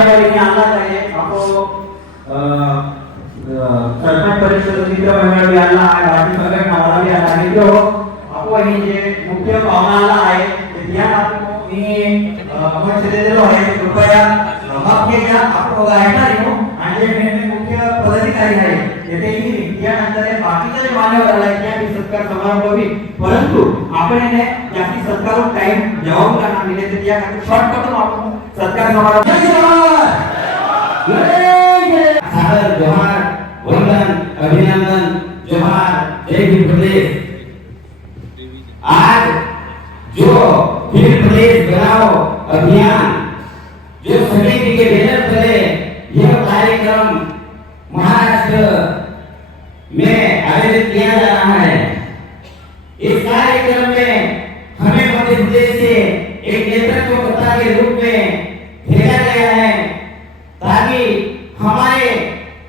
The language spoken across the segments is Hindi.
बाहेर आणला आहे आपको सरपंच परिषद मित्र मंडळ आणला आहे बाकी सगळे नावाला भी आला आहे तो आपको ही जे मुख्य पाहुणा आहे ते ध्यान आपको मी आपण दिलेलो आहे कृपया माफ केल्या आपको गायणार हो आणि जे मुख्य पदाधिकारी आहे येथेही त्यानंतर बाकीचे जे मान्यवर आहे त्या सत्कार समारंभ होईल परंतु आपण ने जास्ती सत्कार टाइम जवाब करना मिले तो त्या शॉर्टकट आपण सत्कार समारंभ सादर जोहार वंदन अभिनंदन जोहार जय भीम प्रदेश। आज जो भीम प्रदेश बनाओ अभियान जो समिति के बैनर तले यह कार्यक्रम महाराष्ट्र में आयोजित किया जा रहा है। इस कार्यक्रम में हमें मध्य प्रदेश से एक नेतृत्वकर्ता के रूप में भेजा गया है ताकि हमारे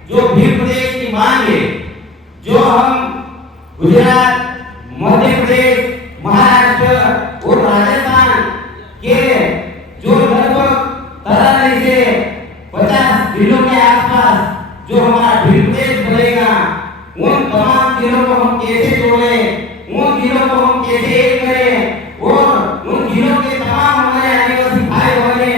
जो भीम प्रदेश की मांग है जो हम गुजरात मध्य प्रदेश महाराष्ट्र और राजस्थान के जो लगभग 13 से 50 जिलों के आसपास जो हमारा भीम प्रदेश बनेगा उन तमाम जिलों को हम कैसे जोड़े उन जिलों को हम कैसे एक करें और उन जिलों के तमाम हमारे आदिवासी भाई बहने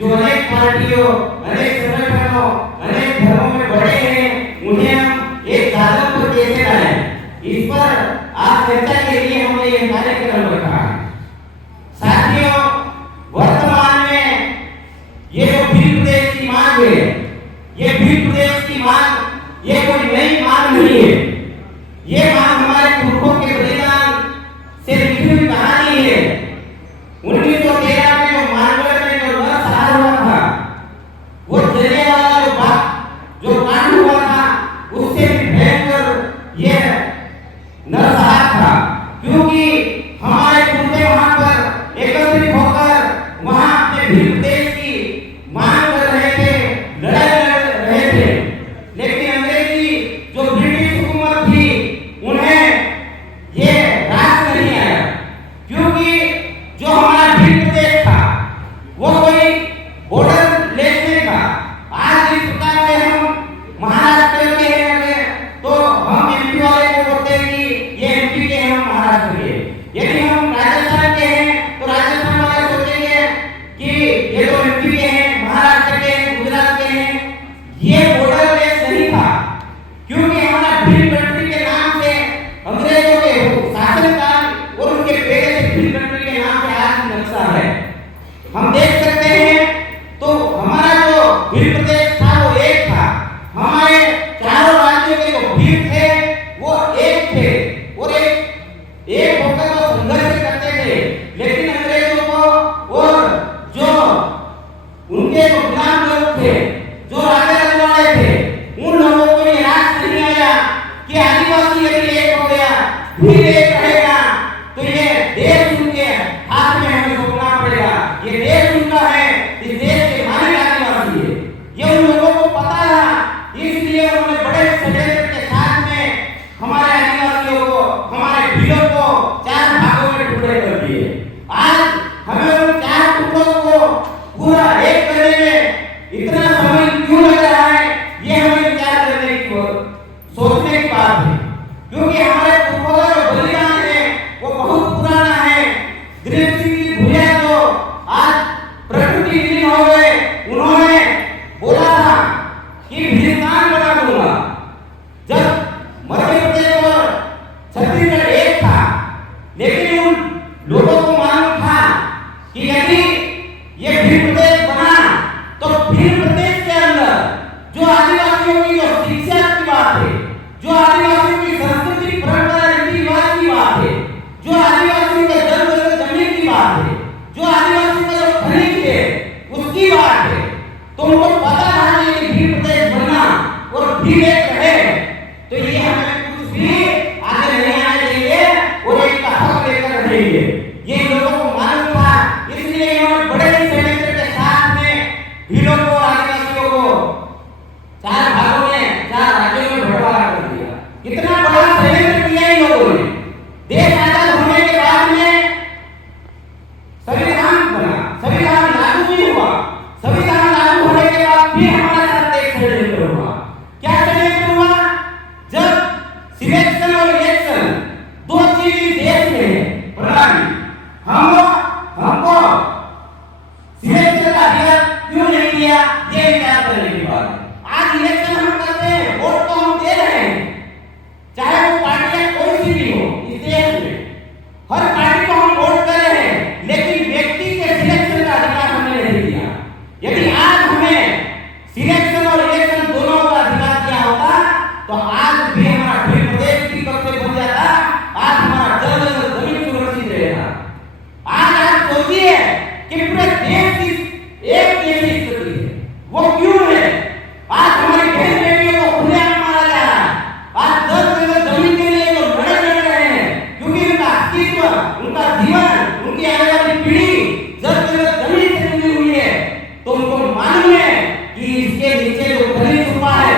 जो अनेक पार्टियों अनेक संगठनों अनेक धर्मों में बड़े हैं उन्हें हम एक साधन पर कैसे लाएं इस पर आज चर्चा के लिए हमने ये कार्यक्रम रखा है। साथियों वर्तमान में ये जो भीम प्रदेश की मांग है ये भीम प्रदेश की मांग ये कोई नई मांग नहीं है। ये मांग हमारे पुरखों के बलिदान से लिखी हुई कहानी है। 1913 में जो मानगढ़ में जो नरसंहार हुआ था वो जलियांवाला जो बाग जो कांड हुआ था उससे भी भयंकर ये नरसंहार था क्योंकि हमारे पुरखे वहां पर एकत्रित होकर वहां अपने भीम प्रदेश की मांग कर रहे थे लड़ाई लड़ रहे थे लेकिन अंग्रेजी जो ब्रिटिश हुकूमत थी उन्हें ये राज नहीं आया क्योंकि जो हमारा भीम प्रदेश था वो कोई बॉर्डर लेस नहीं था। आज इस प्रकार से हम महाराष्ट्र के हैं तो हम एमपी वाले को बोलते हैं कि ये एमपी के हैं हम महाराष्ट्र के यदि हम राजस्थान के हैं तो राजस्थान वाले सोचेंगे कि ये तो एमपी के हैं महाराष्ट्र के हैं गुजरात के हैं। ये बॉर्डर लेस नहीं था क्योंकि हमारा भीम कंट्री के नाम से अंग्रेजों के शासनकाल और उनके पहले से भीम कंट्री के नाम से आज नक्शा है हम देख सकते हैं। तो हमारा जो भीम प्रदेश था वो एक था हमारे चारों राज्यों के जो भीम थे वो एक थे और एक होकर वो संघर्ष करते थे लेकिन अंग्रेजों को और जो उनके जो गुलाम लोग थे जो राजा रजवाड़े थे उन लोगों को ये राज नहीं आया कि आदिवासी यदि एक हो गया फिर एक रहेगा तो ये देश उनके हाथ में हमें सौंपना पड़ेगा। ये देश उनका है इस देश के मालिक आदिवासी है ये उन लोगों को पता था इसलिए उन्होंने बड़े षड्यंत्र के साथ में हमारे आदिवासियों को हमारे भीलों को 4 भागों में टुकड़े कर दिए। आज हमें उन 4 टुकड़ों को पूरा एक करने में इतना समय क्यों लग रहा है ये हमें विचार करने की सोचने की बात है क्योंकि हमारे पुरखों का जो बलिदान है वो बहुत पुराना है। दिलीप सिंह जी भुरिया जो आज प्रकृति विलीन हो गए उन्होंने बोला था कि हिंदुस्तान बना दूंगा जब मध्य प्रदेश और छत्तीसगढ़ एक था लेकिन उन लोगों को मालूम था कि यदि ये भीम प्रदेश बना तो भीम प्रदेश के अंदर जो आदिवासियों की जो शिक्षा की बात है जो आदिवासियों की संस्कृति परंपरा रीति रिवाज की बात है जो आदिवासियों के जमीन की बात है जो आदिवासियों का जो खनिज है उसकी बात है तो उनको पता था कि भीम प्रदेश बनना और भीम एक रहे तो ये हमें कुछ भी आगे नहीं आने देंगे और एक का हक लेकर रहेंगे ये लोगों को मालूम था इसलिए इन्होंने बड़े ही षड्यंत्र के साथ में भीलों को आदिवासियों को 4 भागों में 4 राज्यों में बंटवारा कर दिया। कितना बड़ा षड्यंत्र किया इन लोगों ने। देश आजाद होने के बाद में संविधान बना संविधान लागू नहीं हुआ संविधान लागू होने के ये विचार करने की बात है। आज इलेक्शन हम करते हैं, वोट तो हम दे रहे हैं, चाहे वो पार्टियां कोई सी भी हो इस देश में, हर पार्टी को हम वोट कर रहे हैं, लेकिन व्यक्ति के सिलेक्शन का अधिकार हमने नहीं दिया। यदि आज हमें सिलेक्शन और इलेक्शन दोनों का अधिकार दिया होता तो आज भी हमारा फिर प्रदेश की कब से बन जाता, आज हमारा जमीन सुरक्षित रहेगा। आज आप सोचिए कि पूरे देश की एक जैसी स्थिति है, वो क्यों है? आज हमारी बहन बेटियों को खुलेआम मारा जा रहा है, आज 10 जगह जमीन के लिए लोग लड़ रहे हैं, क्योंकि उनका अस्तित्व, उनका जीवन, उनकी आने वाली पीढ़ी 10 जगह जमीन से जुड़ी हुई है। तो उनको मालूम है कि इसके नीचे जो खनिज छुपा है,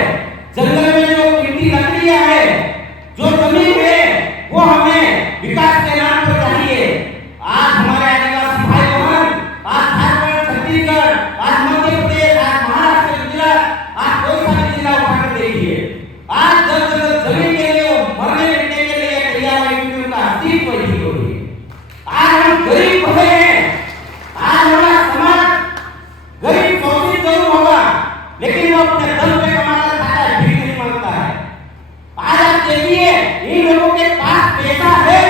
जंगल में जो कीमती लकड़ियां है, जो जमीन है, वो हमें विकास के नाम पर चाहिए। आज हमारे आदिवासी भाई बहन, आज झारखंड, छत्तीसगढ़, आज मध्य प्रदेश, आज महाराष्ट्र, गुजरात, आज कोई सा भी जिला उठाकर देखिए, आज 10 जगह जमीन के लिए वो मरने मिटने के लिए तैयार है, क्योंकि उनका अस्तित्व ही हो रही है। आज हम गरीब बने हैं, आज हमारा समाज गरीब शोषित जरूर होगा, लेकिन वो अपने दम पे कमाकर खाता है, भीख नहीं मांगता है। आज आप देखिए इन लोगों के पास पैसा है,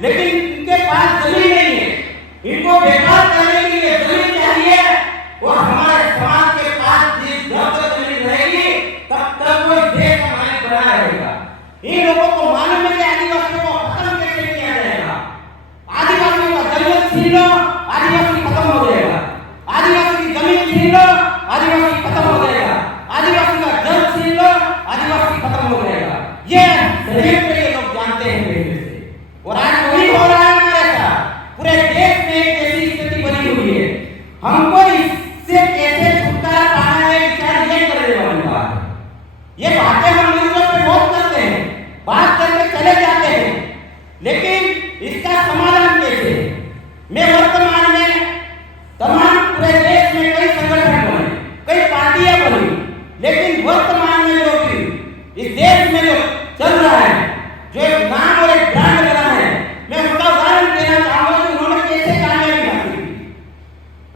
लेकिन इनके पास जमीन नहीं है। इनको व्यापार करने के लिए जमीन चाहिए, और हमारे समाज के पास जिस जब तक जमीन रहेगी तब तक वो देश का मालिक बना रहेगा। इन लोगों को मालूम है कि आदिवासियों को खत्म कैसे किया जाएगा। आदिवासियों का जंगल छीन लो, आदिवासी खत्म हो जाएगा। आदिवासी की जमीन छीन लो, आदिवासी खत्म हो जाएगा। आदिवासी का जल छीन लो, आदिवासी खत्म हो जाएगा। ये षड्यंत्र ये लोग जानते हैं पहले से, और आज वही हो रहा है हमारे साथ। पूरे देश में एक ऐसी स्थिति बनी हुई है, हमको इससे कैसे छुटकारा पाना है, विचार ये करने वाली बात है। ये बातें हम न्यूज़ पे बहुत करते हैं, बात करके चले जाते हैं, लेकिन इसका समाधान कैसे? मैं वर्तमान में तमाम पूरे देश में कई संगठन बने, कई पार्टियां बनी, लेकिन वर्तमान में जो भी इस देश में जो चल रहा है, जो एक नाम और एक ब्रांड बना है, मैं उसका उदाहरण देना चाहूंगा कि उन्होंने कैसे कामयाबी हासिल की।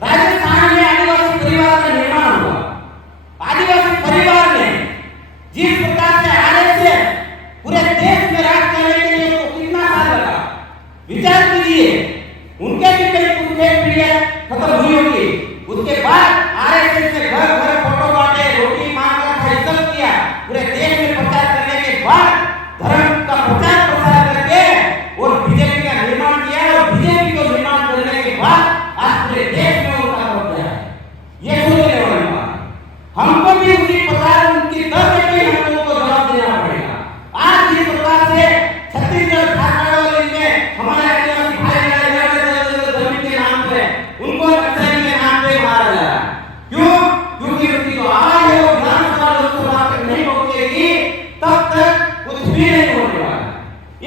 राजस्थान में आदिवासी परिवार का निर्माण हुआ। आदिवासी परिवार ने जिस प्रकार से आरएसएस पूरे देश में राज करने के लिए उसको कितना साल लगा, विचार कीजिए। उनके भी कई पूरे पीढ़ियां खत्म हुई होगी, उसके बाद आरएसएस ने घर घर फोटो बांटे, रोटी मांगकर खरीद किया, पूरे देश में प्रचार करने के बाद धर्म का प्रचार प्रसार करके और बीजेपी का निर्माण किया, और बीजेपी को निर्माण करने के बाद आज पूरे देश में उनका कब्जा है। ये सोचने वाली बात है। हमको भी उसी प्रकार उनकी दर पे भी हम लोगों को जवाब देना पड़ेगा। आज जिस प्रकार से छत्तीसगढ़, झारखंड और इनमें हमारे आदिवासी भाई जमीन के नाम पे उनको नक्सली के नाम पे मारा जा रहा है। क्यों? क्योंकि उनकी जो आवाज है वो विधानसभा लोकसभा तक नहीं पहुंचेगी, तब तक कुछ भी नहीं होने वाला।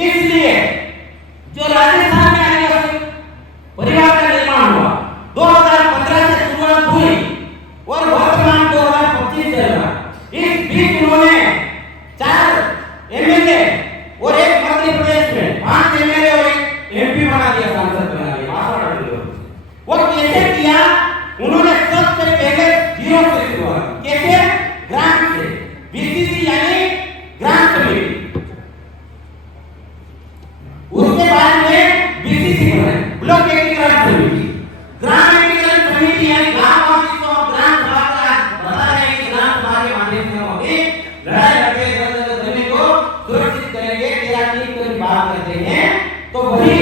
इसलिए जो राजस्थान में आदिवासी परिवार का निर्माण हुआ, 2015 से शुरुआत हुई और वर्तमान 2025 चल रहा। इस बीच उन्होंने 4 एमएलए और एक मध्य प्रदेश में 5 एमएलए और एक एमपी बना दिया, सांसद बना दिया। वो कैसे किया? उन्होंने सबसे पहले जीरो से शुरुआत। कैसे? ग्रांट से, बीसीसी यानी ग्रांट कमेटी। उसके बाद में बीसीसी बनाई, ब्लॉक एकीकरण समिति। ग्राम एकीकरण समिति यानी ग्राम ऑफिस को ग्रांट बता रहे हैं कि ग्रांट के माध्यम से हम भी लड़ाई लड़के जमीन को सुरक्षित करेंगे, तेरा टीम की बात करते हैं। तो वही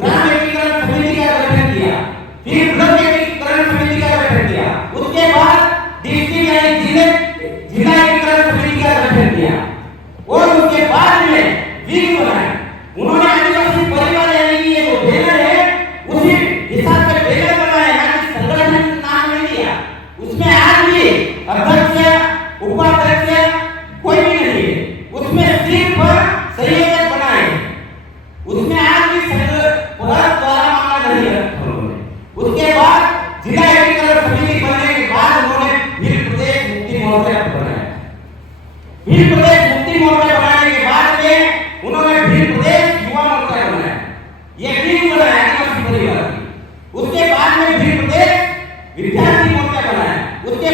ग्राम एकीकरण समिति का गठन किया, फिर ब्लॉक एकीकरण समिति का गठन किया, उसके बाद डिस्ट्रिक्ट यानी जिला एकीकरण समिति का गठन किया, और उसके बाद में विंग बनाया। उन्होंने आदिवासी परिवार यानी कि ये जो बैनर है उसी हिसाब से बैनर बनाया, यानी संगठन नाम नहीं दिया। उसमें आज भी अध्यक्ष, उपाध्यक्ष कोई भी नहीं है, उसमें सिर्फ संयोजक बनाए। उसमें आज भी द्वारा मामला नहीं रखा उन्होंने। उसके बाद जिला एकीकरण समिति बनने के बाद उन्होंने भील प्रदेश मुक्ति मोर्चा बनाया। भील प्रदेश मुक्ति मोर्चा बनाने के बाद में उन्होंने भील प्रदेश युवा मोर्चा बनाया। ये भी बनाया आदिवासी परिवार। उसके बाद में भील प्रदेश विद्यार्थी मोर्चा बनाया। उसके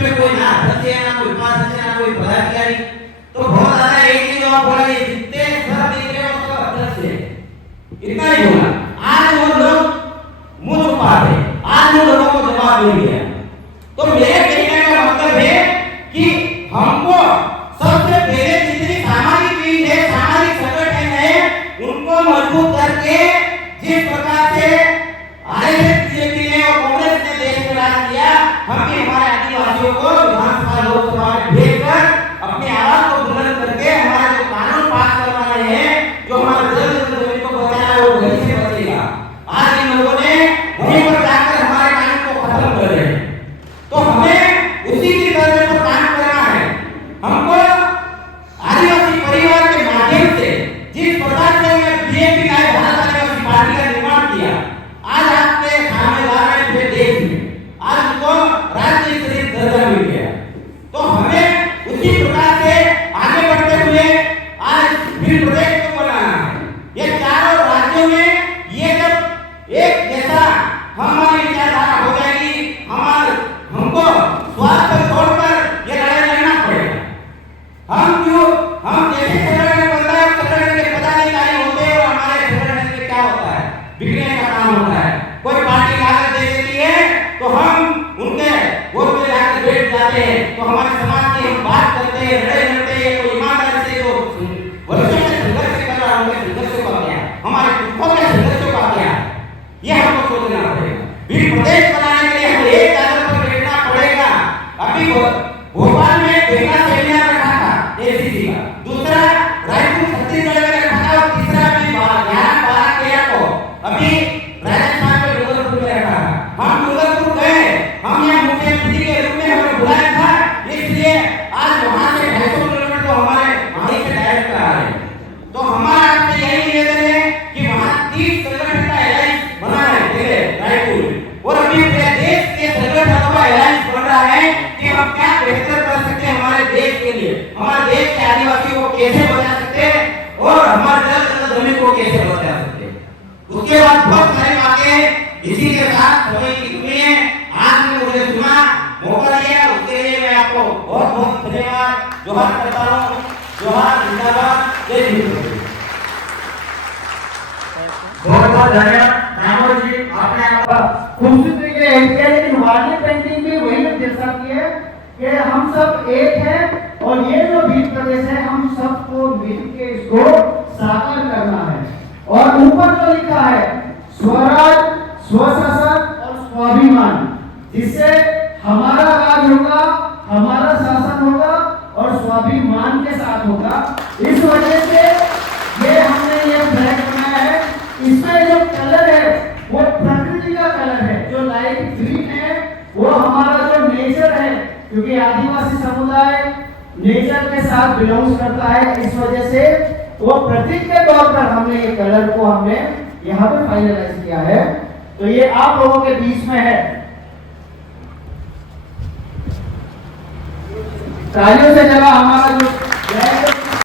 इसमें कोई ना अध्यक्ष है, ना कोई उपाध्यक्ष है, ना कोई पदाधिकारी। तो बहुत ज्यादा एक चीज और बोला, ये जितने सर दिख रहे हो सब अध्यक्ष है, इतना ही बोला। आज वो लोग मुंह छुपाते, आज उन लोगों को जवाब नहीं दिया। तो मेरे कहने का मतलब है कि हमको सबसे पहले जितनी सामाजिक पीढ़ी है, सामाजिक संगठन है, उनको मजबूत करके जिस प्रकार से आरएसएस, बीजेपी ने और कांग्रेस ने देश में राज किया, हम भी हमारे आदिवासियों को विधानसभा लोकसभा में भेजकर अपनी आवाज को बुलंद करके हमारे जो कानून पास करवाने हैं, जो हमारे जमीन को बचाना है, वो वहीं से बचेगा। आज इन लोगों ने वहीं पर जाकर हमारे कानून को खत्म कर दिया। तो हमें उसी की तरह पर काम करना है। हमको आदिवासी परिवार के माध्यम से जिस प्रकार से हमने बीजेपी का भारत आदिवासी पार्टी का निर्माण किया, आज आपके सामने ला रहे हैं पूरे देश में, आज उनको राज्य स्तरीय दर्जा मिल गया। तो हमें उसी प्रकार से आगे बढ़ते हुए आज फिर प्रदेश को बनाना है। ये चारों राज्यों में ये जब एक जैसा हमारी विचारधारा हो जाएगी, हमको स्वार्थ छोड़कर ये लड़ाई लड़ना पड़ेगा। हम जैसे संगठन बनता है, संगठन के पदाधिकारी होते हैं और हमारे संगठन में क्या होता है, बिगड़ने का काम होता है। कोई पार्टी लागत दे देती है तो हम उनके वोट में जाकर बैठ जाते हैं। तो हमारे समाज की हम बात करते हैं, लड़ते हैं, तो ईमानदारी से जो वर्षों से संघर्ष कर रहा है, उनके संघर्षों का क्या, हमारे दुखों के संघर्षों का क्या, ये हमको सोचना पड़ेगा। फिर प्रदेश बनाने के लिए हमें एक चादर पर बैठना पड़ेगा। अभी भोपाल में पहला सेमिनार रखा था एसीसी का, दूसरा रायपुर छत्तीसगढ़ में रखा था, और तीसरा अभी 11-12 को अभी राजस्थान में डूंगरपुर में रखा था। हम डूंगरपुर गए, हम यहाँ मुख्यमंत्री के रूप में हमें बुलाया था, इसलिए आज वहां से 250 किलोमीटर तो हमारे वहीं से डायरेक्ट आ रहे हैं। तो हमारा आपसे यही निवेदन है कि वहां 30 संगठन का एलायंस बना है पहले रायपुर, और अभी पूरे देश के संगठनों का एलायंस बन रहा है कि हम क्या बेहतर कर सकते हैं हमारे देश के लिए, हमारे देश के आदिवासियों को कैसे बचा सकते हैं, और हमारे जल जमीन को कैसे बचा सकते हैं। उसके बाद बहुत सारी बातें, इसी के साथ समय की कमी है, आज में मुझे सुना, मौका दिया, उसके लिए मैं आपको बहुत बहुत धन्यवाद जोहार करता हूँ। जोहार, जिंदाबाद, जय हिंद। बहुत बहुत धन्यवाद रामोद जी, आपने खूबसूरती के एहतियात, लेकिन वाली पेंटिंग भी वही जैसा की है कि हम सब एक हैं, और ये जो भी प्रदेश है हम सबको मिलकर इसको साकार करना है। और ऊपर जो लिखा है स्वराज, स्वशासन और स्वाभिमान, जिससे हमारा राज होगा, हमारा शासन होगा और स्वाभिमान के साथ होगा। इस वजह से ये हमने ये फ्लैग बनाया है। इसमें जो कलर है वो प्रकृति का कलर है, जो लाइट ग्रीन है वो हमारा जो नेचर है, क्योंकि आदिवासी समुदाय नेचर के साथ बिलोंग्स करता है, इस वजह से वो प्रतीक के तौर पर हमने ये कलर को हमने यहाँ पे फाइनलाइज किया है। तो ये आप लोगों के बीच में है। तालियों से जगह हमारा जो